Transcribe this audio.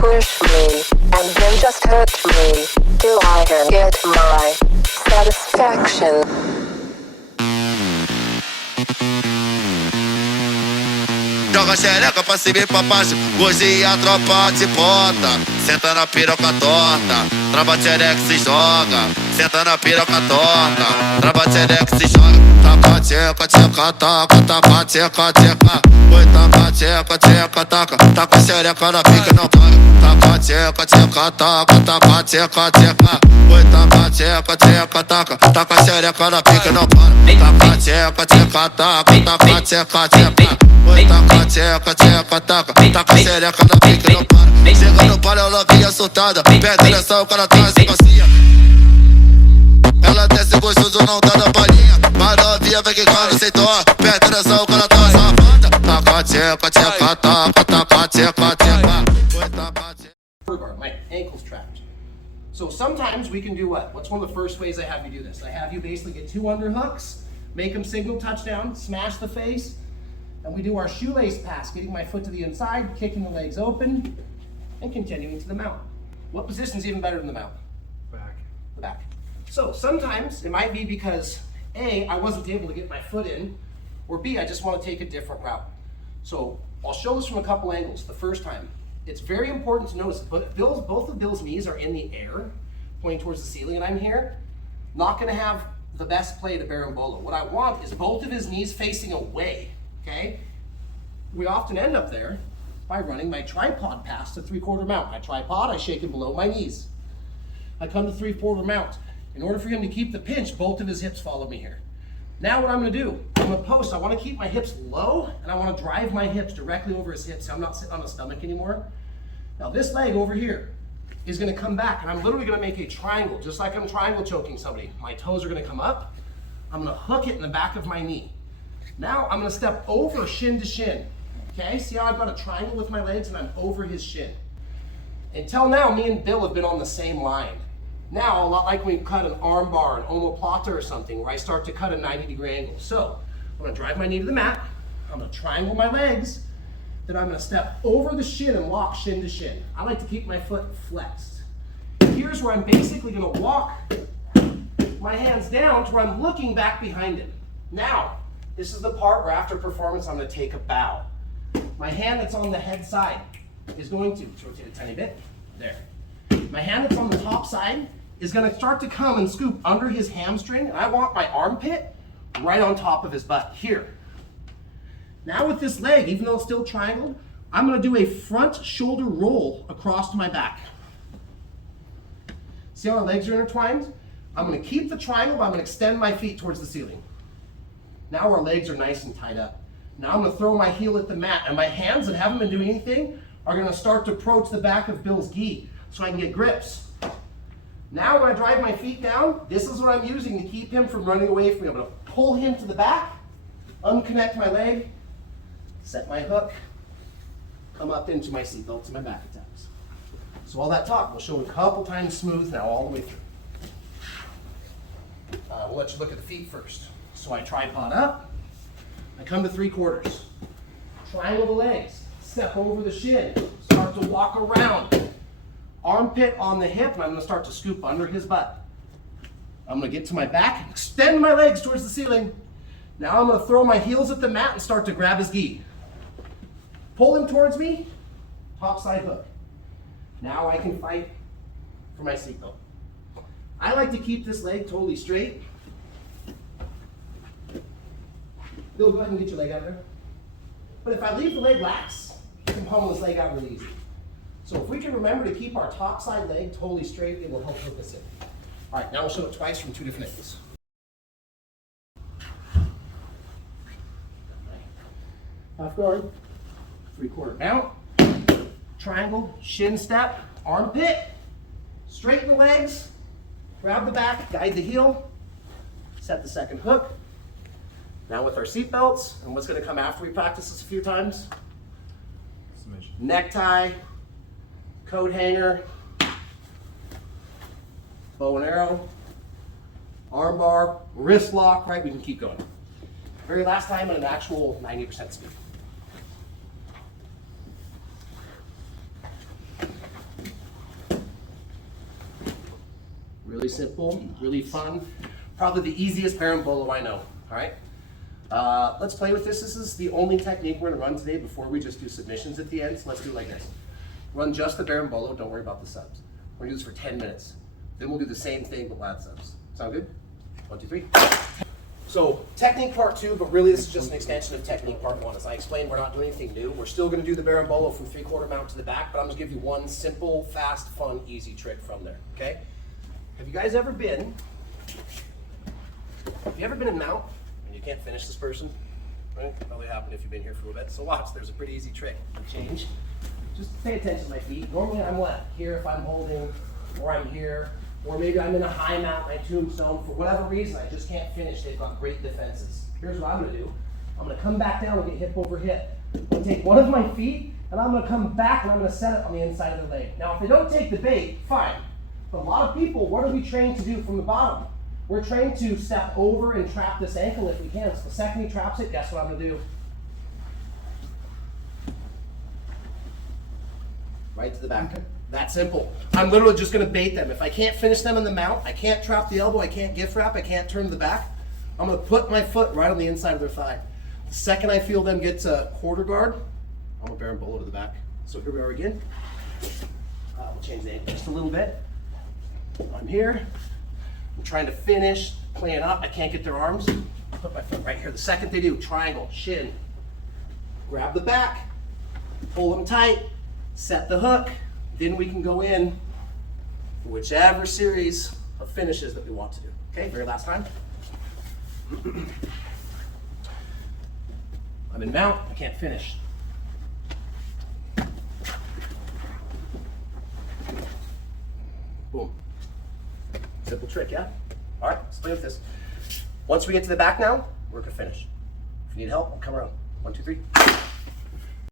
push me, and then just hurt me, till I can get my satisfaction. Joga xereca pra cima e pra baixo, hoje a tropa te bota. Senta na piroca torta, trava xereca se joga. Senta na piroca torta, trava xereca se joga. Taca, tcheca, tcheca, taca, taca, tcheca, tcheca. Oi, taca, tcheca, tcheca, taca, taca xereca na pica não paga. Taca, tcheca, tcheca, taca, taca, tcheca, tcheca. Oi, taca, tcheca, tcheca, taca, taca xereca na pica não para. Taca, tcheca, tcheca, taca, taca, tcheca, tcheca. Oi, taca, tcheca, tcheca, taca, taca xereca na pica não para. Chega no palio, ela vinha soltada, pega direção, o cara traz a macia. Ela desce gostoso, não tá na palhinha. Mas novinha vem que quando aceitou, pega direção, o cara traz a banda. Taca, tcheca, tcheca, taca, taca, tcheca, tcheca. Oi, taca, tcheca. My ankle's trapped. So sometimes we can do what? What's one of the first ways I have you do this? I have you basically get 2 underhooks, make them signal touchdown, smash the face, and we do our shoelace pass, getting my foot to the inside, kicking the legs open, and continuing to the mount. What position is even better than the mount? Back. The back. So sometimes it might be because A, I wasn't able to get my foot in, or B, I just want to take a different route. So I'll show this from a couple angles. The first time, it's very important to notice, but both of Bill's knees are in the air, pointing towards the ceiling, and I'm here. Not going to have the best play to Barimbolo. What I want is both of his knees facing away, okay? We often end up there by running my tripod pass to 3/4 mount. My tripod, I shake him below my knees. I come to 3/4 mount. In order for him to keep the pinch, both of his hips follow me here. Now what I'm gonna do, I'm gonna post, I wanna keep my hips low, and I wanna drive my hips directly over his hips, so I'm not sitting on his stomach anymore. Now this leg over here is gonna come back, and I'm literally gonna make a triangle, just like I'm triangle choking somebody. My toes are gonna come up, I'm gonna hook it in the back of my knee. Now I'm gonna step over shin to shin. Okay, see how I've got a triangle with my legs and I'm over his shin. Until now, me and Bill have been on the same line. Now, a lot like when we cut an arm bar, an omoplata or something, where I start to cut a 90-degree angle. So, I'm gonna drive my knee to the mat, I'm gonna triangle my legs, then I'm gonna step over the shin and walk shin to shin. I like to keep my foot flexed. Here's where I'm basically gonna walk my hands down to where I'm looking back behind him. Now, this is the part where after performance, I'm gonna take a bow. My hand that's on the head side is going to rotate a tiny bit, there. My hand that's on the top side is gonna start to come and scoop under his hamstring, and I want my armpit right on top of his butt, here. Now with this leg, even though it's still triangled, I'm gonna do a front shoulder roll across to my back. See how my legs are intertwined? I'm gonna keep the triangle, but I'm gonna extend my feet towards the ceiling. Now our legs are nice and tied up. Now I'm gonna throw my heel at the mat, and my hands that haven't been doing anything are gonna start to approach the back of Bill's gi so I can get grips. Now when I drive my feet down, this is what I'm using to keep him from running away from me. I'm gonna pull him to the back, unconnect my leg, set my hook, come up into my seatbelts and my back attacks. So all that talk, we'll show it a couple times smooth now all the way through. We'll let you look at the feet first. So I tripod up, I come to 3/4. Triangle the legs, step over the shin, start to walk around. Armpit on the hip, and I'm gonna start to scoop under his butt. I'm gonna get to my back, extend my legs towards the ceiling. Now I'm gonna throw my heels at the mat and start to grab his gi. Pull him towards me, top side hook. Now I can fight for my seatbelt. I like to keep this leg totally straight. Bill, go ahead and get your leg out of there. But if I leave the leg lax, you can pummel this leg out really easy. So if we can remember to keep our top side leg totally straight, it will help hook us in. All right, now we'll show it twice from 2 different angles. Half guard, 3/4 mount, triangle, shin step, armpit, straighten the legs, grab the back, guide the heel, set the second hook. Now with our seat belts, and what's gonna come after we practice this a few times? Submission. Necktie, coat hanger, bow and arrow, arm bar, wrist lock, right? We can keep going. Very last time at an actual 90% speed. Really simple, really fun. Probably the easiest Barimbolo I know, all right? Let's play with this. This is the only technique we're gonna run today before we just do submissions at the end. So let's do it like this. Run just the Barimbolo, don't worry about the subs. We're gonna do this for 10 minutes. Then we'll do the same thing but lat subs. Sound good? 1, 2, 3. So technique part 2, but really this is just an extension of technique part 1. As I explained, we're not doing anything new. We're still gonna do the Barimbolo from 3/4 mount to the back, but I'm gonna give you one simple, fast, fun, easy trick from there, okay? Have you guys ever been in mount and you can't finish this person? Right? Probably happened if you've been here for a bit. So watch, there's a pretty easy trick. Change. Just pay attention to my feet. Normally I'm left here if I'm holding, or I'm here, or maybe I'm in a high mount, my tombstone. For whatever reason, I just can't finish. They've got great defenses. Here's what I'm gonna do. I'm gonna come back down and get hip over hip. I'm gonna take one of my feet and I'm gonna come back and I'm gonna set it on the inside of the leg. Now, if they don't take the bait, fine. But a lot of people, what are we trained to do from the bottom? We're trained to step over and trap this ankle if we can. So the second he traps it, guess what I'm gonna do? Right to the back. That simple. I'm literally just gonna bait them. If I can't finish them in the mount, I can't trap the elbow, I can't gift wrap, I can't turn to the back, I'm gonna put my foot right on the inside of their thigh. The second I feel them get to quarter guard, I'm gonna Barimbolo to the back. So here we are again. We'll change the angle just a little bit. I'm here. I'm trying to finish, playing up. I can't get their arms. Put my foot right here. The second they do, triangle, shin. Grab the back, pull them tight, set the hook. Then we can go in for whichever series of finishes that we want to do. Okay, very last time. I'm in mount, I can't finish. Boom. Simple trick, yeah? All right, let's play with this. Once we get to the back now, we're gonna finish. If you need help, I'll come around. 1, 2, 3.